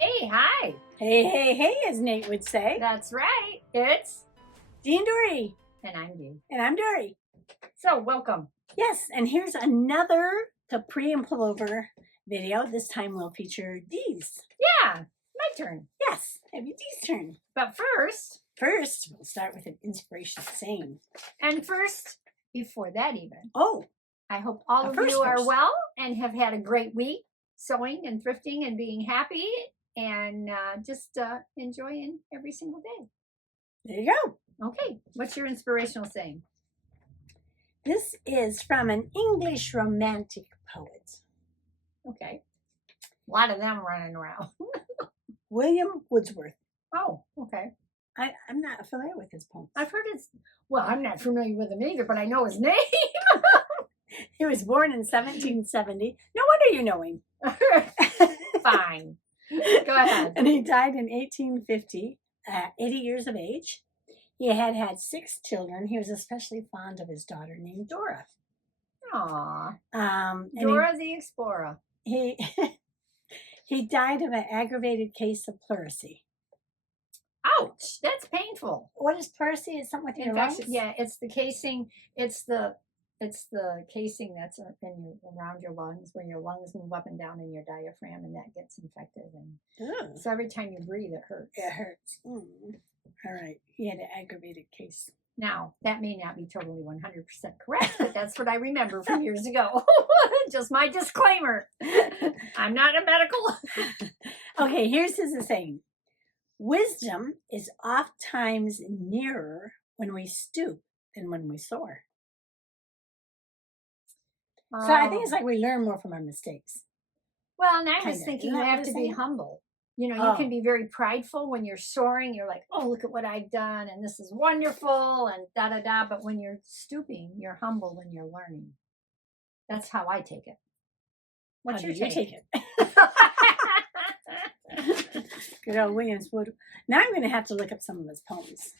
Hey, hi. Hey, as Nate would say. That's right. It's Dee and Dory. and I'm Dee. And I'm Dory. So, welcome. Yes, and here's another capri and pullover video. This time we'll feature Dee's. Yeah, my turn. Yes, it'll be Dee's turn. But first, we'll start with an inspirational saying. And first, before that even. Oh. I hope all of you are well and have had a great week sewing and thrifting and being happy and just enjoying every single day. There you go. Okay, what's your inspirational saying? This is from an English romantic poet. Okay. A lot of them running around. William Wordsworth. Oh, okay. I'm not familiar with his poem. I've heard well, I'm not familiar with him either, but I know his name. He was born in 1770. No wonder you know him. Fine. Go ahead. And he died in 1850 at 80 years of age. He had 6 children. He was especially fond of his daughter named Dora. Aww. Dora the Explorer. He died of an aggravated case of pleurisy. Ouch! That's painful. What is pleurisy? Is something with your lungs? Yeah, it's the casing. It's the casing that's around your lungs, where your lungs move up and down in your diaphragm, and that gets infected. And so every time you breathe, it hurts. It hurts. All right. He had an aggravated case. Now, that may not be totally 100% correct, but that's what I remember from years ago. Just my disclaimer. I'm not a medical. Okay, here's his saying. Wisdom is oft times nearer when we stoop than when we soar. So I think it's like we learn more from our mistakes. Well, and I was thinking you have to be humble. You know, you can be very prideful when you're soaring. You're like, oh, look at what I've done, and this is wonderful, and da-da-da. But when you're stooping, you're humble when you're learning. That's how I take it. What's your take? Good old Williams Wood. Now I'm going to have to look up some of his poems.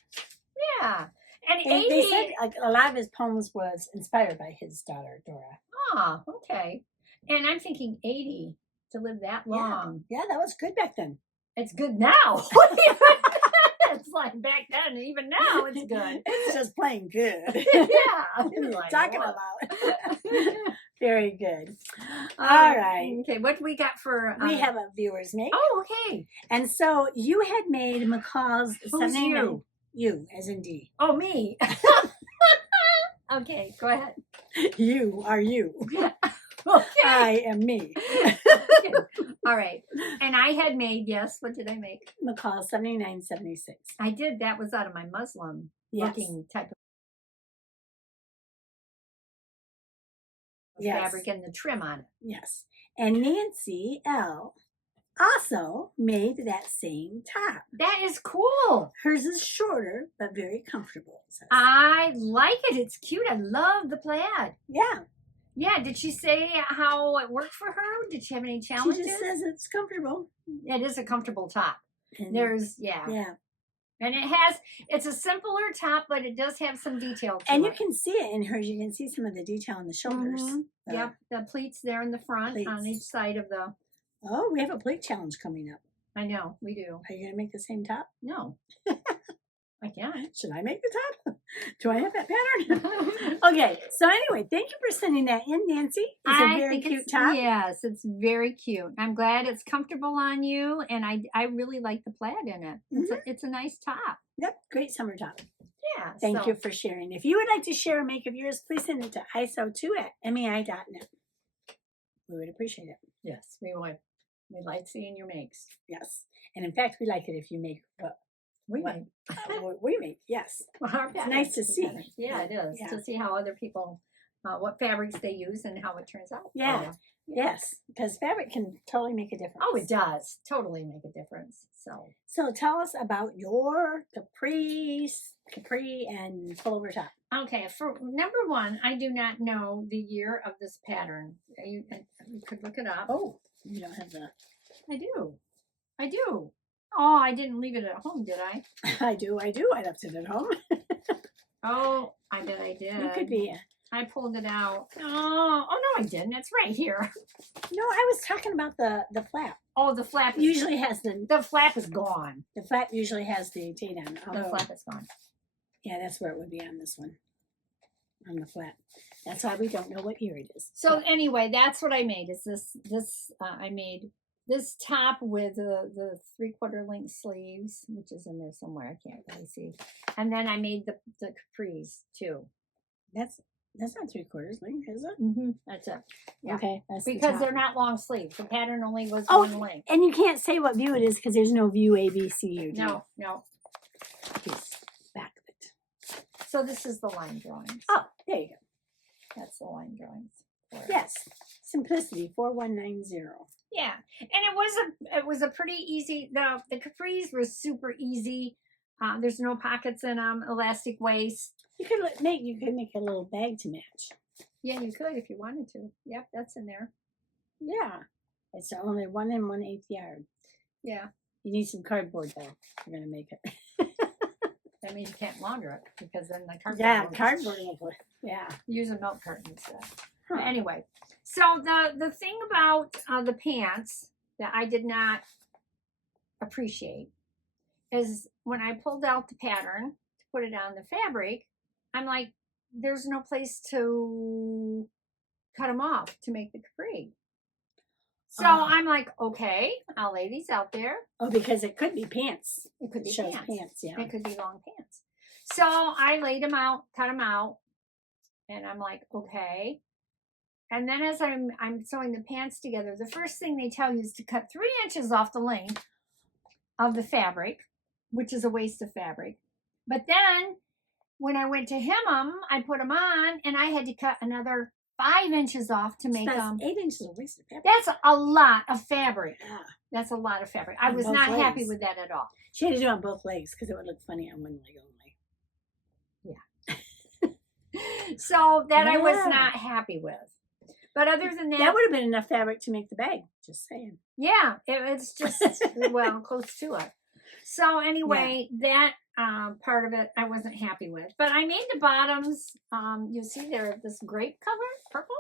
Yeah. And they said a lot of his poems was inspired by his daughter, Dora. Ah, okay. And I'm thinking 80 to live that long. Yeah, that was good back then. It's good now. It's like back then, even now it's good. It's just plain good. Yeah. Like, talking about. Very good. All right. Okay, what do we got for... we have a viewer's make. Oh, okay. And so you had made McCall's... Who's you? You, as in D. Oh, me. Okay, go ahead. You are you. Okay. I am me. Okay. All right. And I had made, yes, what did I make? McCall 7976. I did. That was out of my Muslim looking type of fabric and the trim on it. Yes. And Nancy L. also made that same top. That is cool. Hers is shorter, but very comfortable. I like it. It's cute. I love the plaid. Yeah. Yeah. Did she say how it worked for her? Did she have any challenges? She just says it's comfortable. It is a comfortable top. And yeah. And it's a simpler top, but it does have some detail to it. And you can see it in hers. You can see some of the detail on the shoulders. Mm-hmm. Yep. The pleats there in the front on each side of the... Oh, we have a pleat challenge coming up. I know, we do. Are you going to make the same top? No. I can't. Should I make the top? Do I have that pattern? Okay, so anyway, thank you for sending that in, Nancy. It's a very cute top. Yes, it's very cute. I'm glad it's comfortable on you, and I really like the plaid in it. It's a nice top. Yep, great summer top. Yeah. Thank you for sharing. If you would like to share a make of yours, please send it to iso2@mei.net. We would appreciate it. Yes, we would. We like seeing your makes. Yes. And in fact, we like it if you make what we make. Yes. It's nice to see. Yeah, it is. Yeah. To see how other people, what fabrics they use and how it turns out. Yeah. Yes. Because fabric can totally make a difference. Oh, it does. Totally make a difference. So tell us about your capri and pullover top. Okay, for number one, I do not know the year of this pattern. You could look it up. Oh, you don't have the... I do. Oh, I didn't leave it at home, did I? I do. I left it at home. Oh, I bet I did. You could be. I pulled it out. Oh no, I didn't. It's right here. No, I was talking about the flap. Oh, the flap is, Usually has the flap is gone. the flap usually has the date on it. The although- flap is gone. Yeah, that's where it would be on this one. On the flap. That's why we don't know what year it is. So anyway, that's what I made. Is this I made this top with the 3/4 length sleeves, which is in there somewhere. I can't really see. And then I made the capris too. That's not 3/4 length, is it? That's it. Yeah. Okay, that's Because the they're top. not long sleeves. The pattern only was Oh, one length. And you can't say what view it is because there's no view A, B, C, or D. No. Just back of it. So this is the line drawings. Oh, there you go. That's the line drawings. for it. Yes, Simplicity 4190. Yeah, and it was a pretty easy. The capris were super easy. There's no pockets in them. Elastic waist. You could make a little bag to match. Yeah, you could if you wanted to. Yep, that's in there. Yeah, it's only 1 1/8 yard. Yeah, You need some cardboard though. If you're gonna make it. that means you can't launder it because then the cardboard. Yeah, will- cardboard. Yeah. Use a milk carton instead. Huh. But anyway, so the thing about the pants that I did not appreciate is when I pulled out the pattern to put it on the fabric, I'm like, there's no place to cut them off to make the capri. So I'm like, okay, I'll lay these out there. Oh, because it could be pants. It could be It shows pants. pants, yeah. It could be long pants. So I laid them out, cut them out, and I'm like, okay. And then as I'm sewing the pants together, the first thing they tell you is to cut 3 inches off the length of the fabric, which is a waist of fabric. But then when I went to hem them, I put them on, and I had to cut another 5 inches off to make That's them. 8 inches of waist of fabric. That's a lot of fabric. Yeah. That's a lot of fabric. I On was both not happy legs. with that at all. She had to do it on both legs because it would look funny on one leg only. So that I was Yeah. not happy with. But other than That would have been enough fabric to make the bag. Just saying. yeah, it's just well close to it. So anyway, that part of it I wasn't happy with. But I made the bottoms. You see they're this grape color, purple,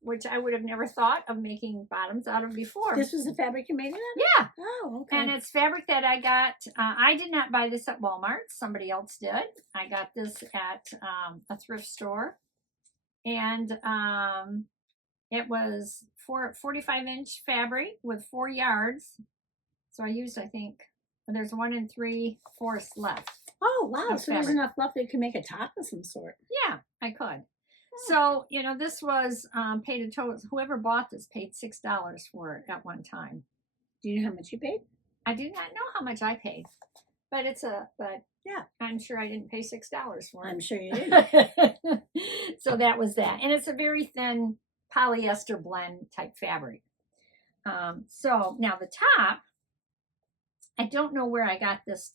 which I would have never thought of making bottoms out of before. This was the fabric you made it in? Yeah. Oh, okay. And it's fabric that I got. I did not buy this at Walmart. Somebody else did. I got this at a thrift store. And it was 45-inch fabric with 4 yards. So I used, I think, there's 1 3/4 left. Oh, wow. of So there's fabric. enough left that you can make a top of some sort. Yeah, I could. So, this was paid a total. Whoever bought this paid $6 for it at one time. Do you know how much you paid? I do not know how much I paid, but Yeah. I'm sure I didn't pay $6 for it. I'm sure you did. So that was that. And it's a very thin polyester blend type fabric. So now the top, I don't know where I got this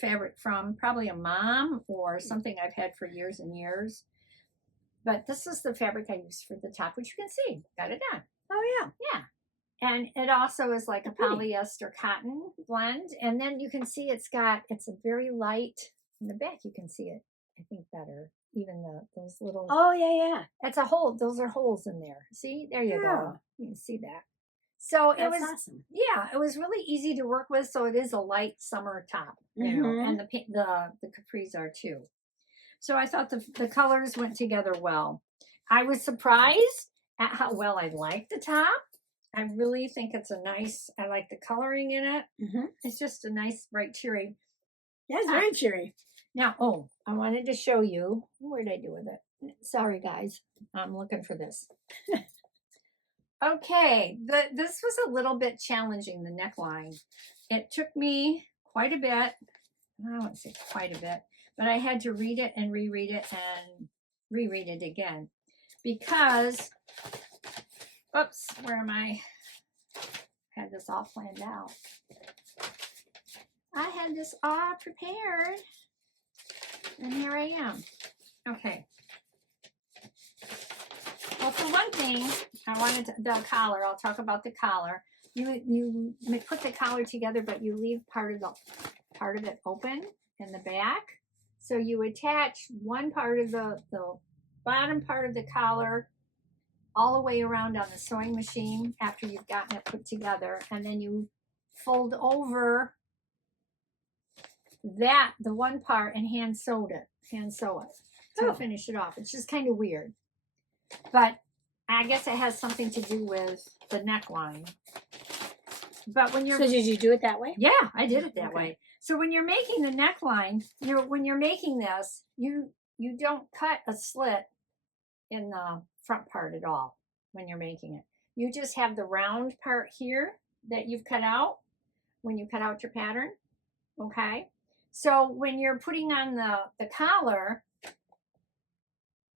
fabric from, probably a mom or something I've had for years and years. But this is the fabric I used for the top, which you can see. Got it done. Oh, yeah. Yeah. And it also is like a Pretty. polyester cotton blend. And then you can see it's a very light, in the back you can see it, I think better. Even those little, Oh, yeah. that's a hole, those are holes in there. See, there you Yeah. go. You can see that. So it That's was, awesome. yeah, it was really easy to work with. So it is a light summer top, Mhm. and the capris are too. So I thought the colors went together well. I was surprised at how well I liked the top. I really think it's I like the coloring in it. Mm-hmm. It's just a nice bright cherry. Yeah, it's very cheery. Now, I wanted to show you, what did I do with it? Sorry guys, I'm looking for this. Okay, this was a little bit challenging, the neckline. It took me quite a bit. I wouldn't say quite a bit, but I had to read it and reread it and reread it again because, oops, where am I? Had this all planned out. I had this all prepared, and here I am. Okay. Well, for one thing, I wanted the collar. I'll talk about the collar. You put the collar together, but you leave part of it open in the back. So you attach one part of the bottom part of the collar all the way around on the sewing machine after you've gotten it put together, and then you fold over the one part, and hand sew it to finish it off. It's just kind of weird, but I guess it has something to do with the neckline. But when you're did you do it that way? Yeah, I did it that way. So when you're making the neckline, when you're making this, you don't cut a slit in the front part at all when you're making it. You just have the round part here that you've cut out when you cut out your pattern. Okay. So when you're putting on the collar,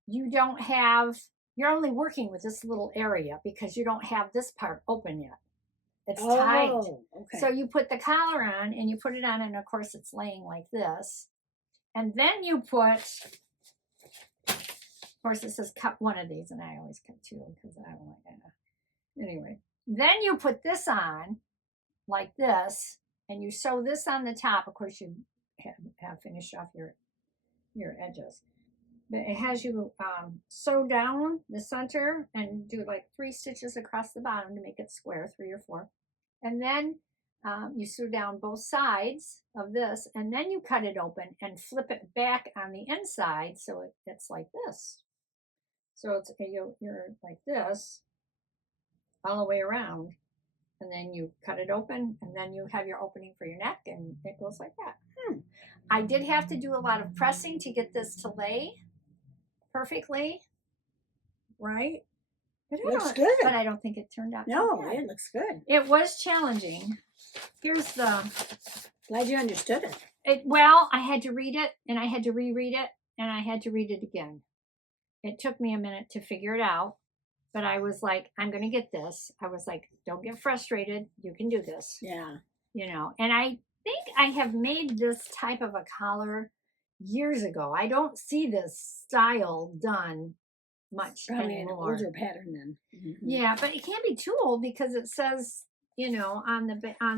you're only working with this little area because you don't have this part open yet. It's tight. Okay. So you put the collar on and you put it on, and of course it's laying like this. And then you put, of course it says cut one of these, and I always cut two because I don't like that. Anyway, then you put this on like this, and you sew this on the top. Of course you have finished off your edges. But it has you sew down the center and do like 3 stitches across the bottom to make it square, 3 or 4. And then you sew down both sides of this, and then you cut it open and flip it back on the inside so it's like this. So it's you're like this all the way around, and then you cut it open, and then you have your opening for your neck, and it goes like that. I did have to do a lot of pressing to get this to lay perfectly, right? But it looks good. But I don't think it turned out. No, it looks good. It was challenging. Here's the. Glad you understood it. Well, I had to read it, and I had to reread it, and I had to read it again. It took me a minute to figure it out, but I was like, I'm going to get this. I was like, don't get frustrated. You can do this. Yeah. You know, and I think I have made this type of a collar years ago. I don't see this style done much probably anymore. An older pattern then. Mm-hmm. Yeah, but it can't be too old because it says, you know, on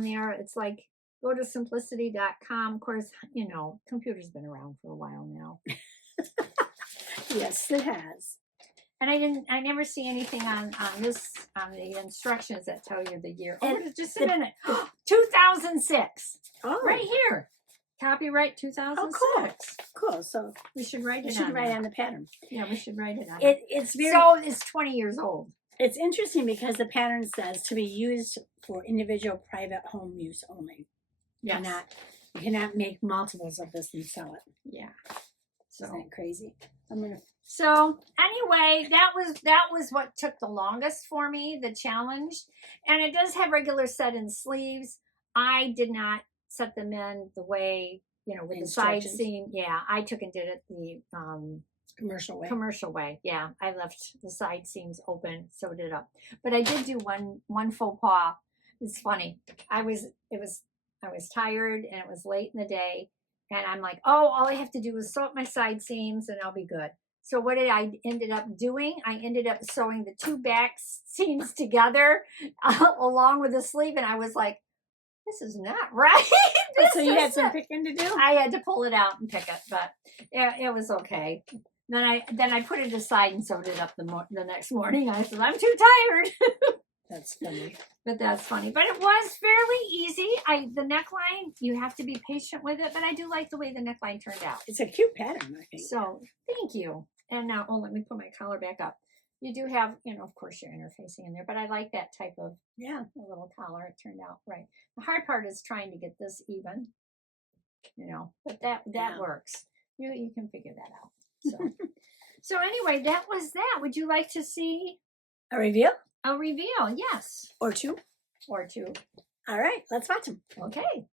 there, it's like, go to simplicity.com. Of course, you know, computer's been around for a while now. Yes, it has. And I never see anything on the instructions that tell you the year. Oh, just a minute. 2006. Oh. Right here. Copyright 2006. Oh, cool. So we should write it. We should write on the pattern. Yeah, we should write it on. It's very. So it's 20 years old. It's interesting because the pattern says to be used for individual private home use only. Yes. You cannot make multiples of this and sell it. Yeah. So isn't that crazy? So anyway, that was what took the longest for me, the challenge. And it does have regular set-in sleeves. I did not set them in the way, you know, with the side seam. Yeah, I took and did it the commercial way. Yeah, I left the side seams open, sewed it up. But I did do one faux pas. It's funny. I was tired and it was late in the day, and I'm like, oh, all I have to do is sew up my side seams and I'll be good. So what did I ended up doing? I ended up sewing the 2 back seams together along with the sleeve, and I was like, this is not right. So you had some picking to do? I had to pull it out and pick it, but it was okay. Then I put it aside and sewed it up the next morning. I said, I'm too tired. That's funny. But that's funny. But it was fairly easy. The neckline, you have to be patient with it, but I do like the way the neckline turned out. It's a cute pattern, I think. So thank you. And now, let me put my collar back up. You do have, you know, of course, your interfacing in there, but I like that type of, a little collar. It turned out right. The hard part is trying to get this even, you know, but that works. You can figure that out. So, so anyway, that was that. Would you like to see a reveal? A reveal, yes. Or two. Or two. All right, let's watch them. Okay.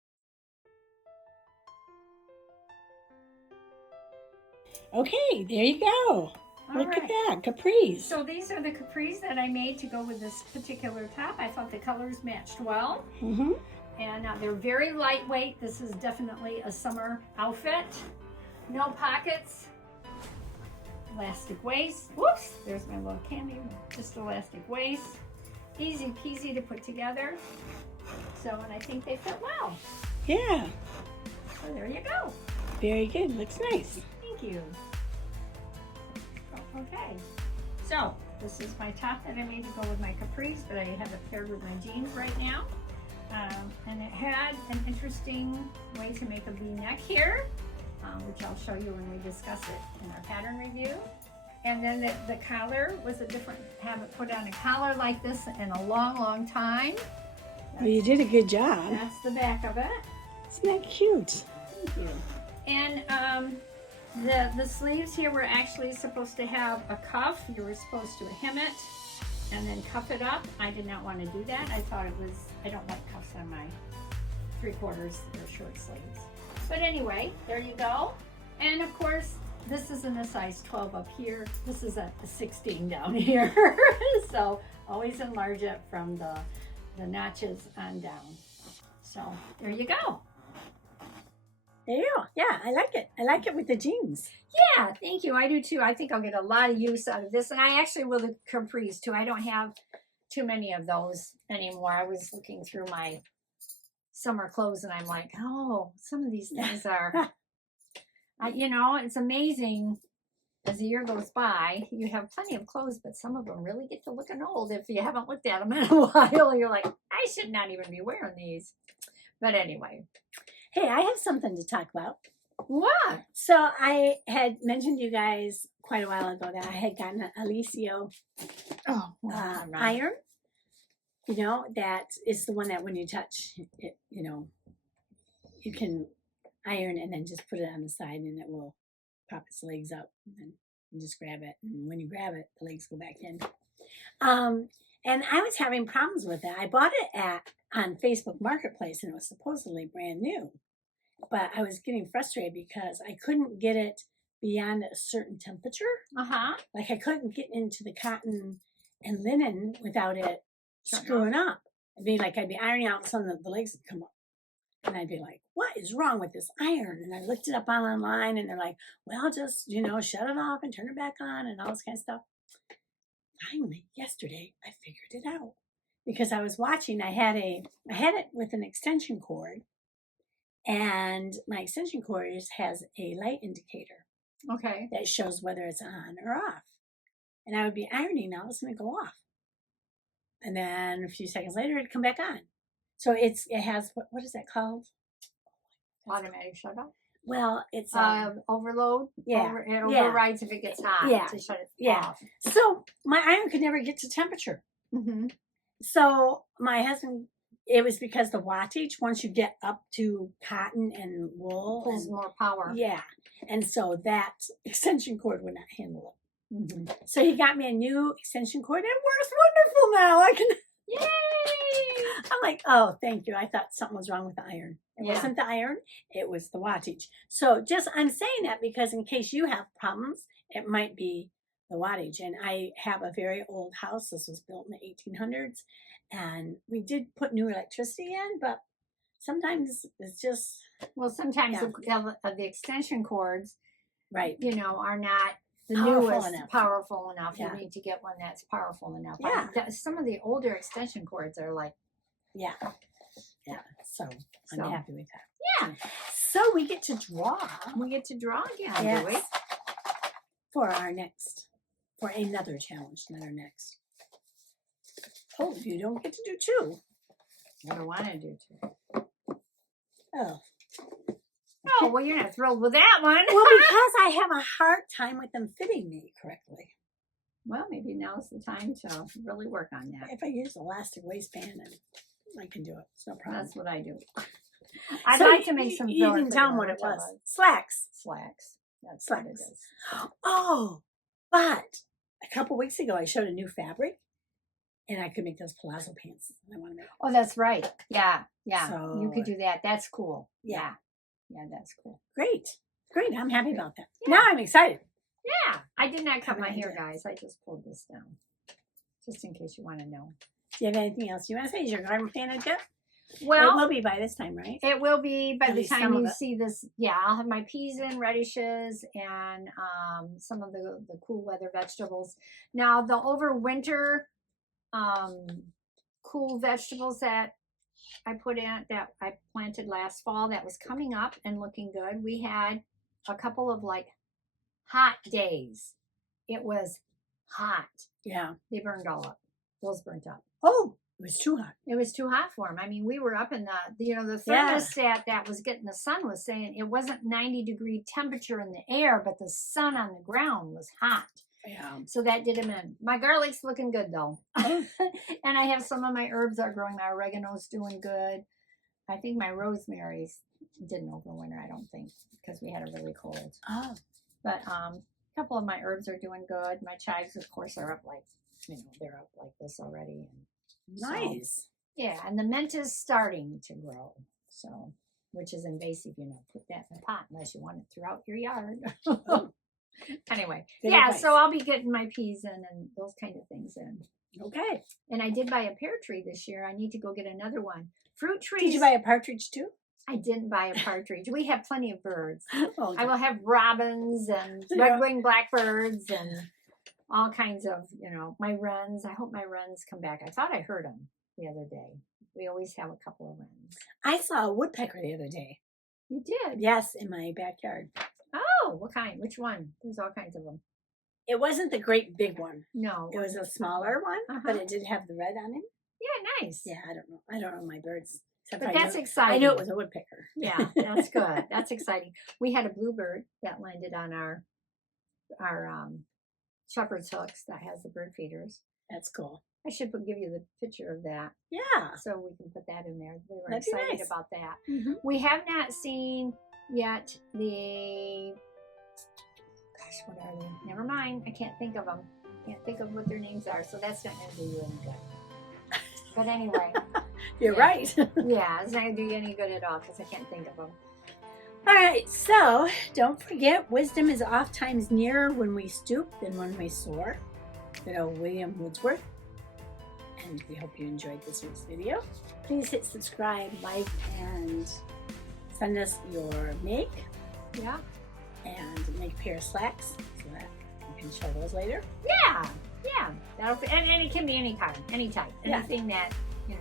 Okay, there you go. Look at that, capris. So these are the capris that I made to go with this particular top. I thought the colors matched well. Mm-hmm. And they're very lightweight. This is definitely a summer outfit. No pockets. Elastic waist. Whoops, there's my little candy. Just elastic waist. Easy peasy to put together. So, and I think they fit well. Yeah. So there you go. Very good. Looks nice. Thank you. Okay. So, this is my top that I made to go with my capris, but I have it paired with my jeans right now. and it had an interesting way to make a V-neck here, which I'll show you when we discuss it in our pattern review. And then the collar was a different, haven't put on a collar like this in a long, long time. Well, you did a good job. That's the back of it. Isn't that cute? Thank you. And the sleeves here were actually supposed to have a cuff. You were supposed to hem it and then cuff it up. I did not want to do that. I thought it was, I don't like cuffs on my 3/4 or short sleeves. But anyway, there you go. And of course, this isn't a size 12 up here. This is a 16 down here. So always enlarge it from the notches on down. So there you go. There you go. Yeah, I like it. I like it with the jeans. Yeah, thank you. I do too. I think I'll get a lot of use out of this. And I actually will the capris too. I don't have too many of those anymore. I was looking through my summer clothes and I'm like, oh, some of these things are, you know, it's amazing. As the year goes by, you have plenty of clothes, but some of them really get to looking old if you haven't looked at them in a while. You're like, I should not even be wearing these. But anyway. Hey, I have something to talk about. What? So I had mentioned to you guys quite a while ago that I had gotten an Oliso Iron. You know, that is the one that when you touch it, you know, you can iron and then just put it on the side and it will pop its legs up and then you just grab it. And when you grab it, the legs go back in. And I was having problems with it. I bought it on Facebook Marketplace and it was supposedly brand new. But I was getting frustrated because I couldn't get it beyond a certain temperature. Like I couldn't get into the cotton and linen without it screwing up. I'd be ironing out and suddenly the legs would come up. And I'd be like, what is wrong with this iron? And I looked it up online and they're like, well, just, you know, shut it off and turn it back on and all this kind of stuff. Finally, yesterday, I figured it out. Because I was watching, I had it with an extension cord. And my extension cord has a light indicator. Okay. That shows whether it's on or off. And I would be ironing, all of a sudden it'd go off. And then a few seconds later, it'd come back on. So it has, what is that called? Automatic shut off. Well, it's overload. Yeah. It overrides if it gets hot to shut it off. So my iron could never get to temperature. So my husband, it was because the wattage, once you get up to cotton and wool, pulls more power. Yeah. And so that extension cord would not handle it. So he got me a new extension cord and it works wonderful now. I can. Yay! I'm like, oh, thank you. I thought something was wrong with the iron. It wasn't the iron, it was the wattage. So I'm saying that because in case you have problems, it might be the wattage. And I have a very old house. This was built in the 1800s. And we did put new electricity in, but sometimes it's just... Well, sometimes the extension cords, right, you know, are not the powerful enough. You need to get one that's powerful enough. Some of the older extension cords are like... So I'm happy with that. So we get to draw. We get to draw again, do we? For another challenge, not our next. Oh, you don't get to do two. I don't want to do two. Oh. Oh, well, you're not thrilled with that one. Well, because I have a hard time with them fitting me correctly. Well, maybe now's the time to really work on that. If I use elastic waistband, I can do it. It's no problem. That's what I do. I'd like to make some. You didn't tell them what it was. Slacks. That's slacks. what it is. Oh, but a couple weeks ago, I showed a new fabric. And I could make those palazzo pants. I want to make. Oh, that's right. Yeah. So, you could do that. That's cool. Yeah, that's cool. Great. I'm happy about that. Yeah. Now I'm excited. Yeah. I did not cut my hair, guys. I just pulled this down. Just in case you want to know. Do you have anything else you want to say? Is your garden planted yet? Well, it will be by this time, right? It will be by the time you see this. Yeah, I'll have my peas and radishes and some of the cool weather vegetables. Now, the overwinter cool vegetables that I put in, that I planted last fall, that was coming up and looking good. We had a couple of like hot days. It was hot. Yeah. They burned all up. Those burnt up. Oh, was too hot. It was too hot for him. I mean, we were up in the Yeah. thermostat that was getting the sun was saying it wasn't 90-degree temperature in the air, but the sun on the ground was hot. Yeah. So that did him in. My garlic's looking good though. And I have some of my herbs are growing. My oregano's doing good. I think my rosemary's didn't overwinter, I don't think, because we had a really cold. Oh. But a couple of my herbs are doing good. My chives, of course, are up like, they're up like this already. And Nice. so, yeah, and the mint is starting to grow. So, which is invasive, put that in a pot unless you want it throughout your yard. Oh. Anyway, Good yeah, advice. so I'll be getting my peas in and those kind of things in. Okay. And I did buy a pear tree this year. I need to go get another one. Fruit trees. Did you buy a partridge too? I didn't buy a partridge. We have plenty of birds. Oh, I will have robins and Yeah. red-winged blackbirds and all kinds of, my wrens. I hope my wrens come back. I thought I heard them the other day. We always have a couple of wrens. I saw a woodpecker the other day. You did? Yes, in my backyard. Oh, what kind? Which one? There's all kinds of them. It wasn't the great big one. No. It was a smaller one, but it did have the red on him. Yeah, nice. Yeah, I don't know. I don't know my birds. Except But I that's knew, exciting. I knew it was a woodpecker. Yeah, that's good. That's exciting. We had a bluebird that landed on our shepherd's hooks that has the bird feeders. That's cool. I should give you the picture of that. Yeah. So we can put that in there. We were That'd be excited nice. about that. Mm-hmm. We have not seen yet the, gosh, what are they? Never mind. I can't think of them. Can't think of what their names are. So that's not going to do you any good. But anyway. You're right. Yeah, it's not going to do you any good at all because I can't think of them. All right, so don't forget, wisdom is oft times nearer when we stoop than when we soar. Good old William Wordsworth. And we hope you enjoyed this week's video. Please hit subscribe, like, and send us your make. Yeah. And make a pair of slacks so that you can show those later. Yeah. Yeah. And it can be any kind, any type. Yeah. Anything that,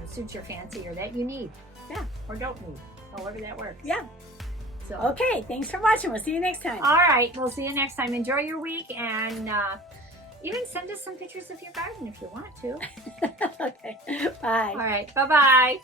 suits your fancy or that you need. Yeah. Or don't need. However that works. Yeah. So. Okay, thanks for watching. We'll see you next time. All right. We'll see you next time. Enjoy your week and even send us some pictures of your garden if you want to. Okay, bye. All right. Bye-bye.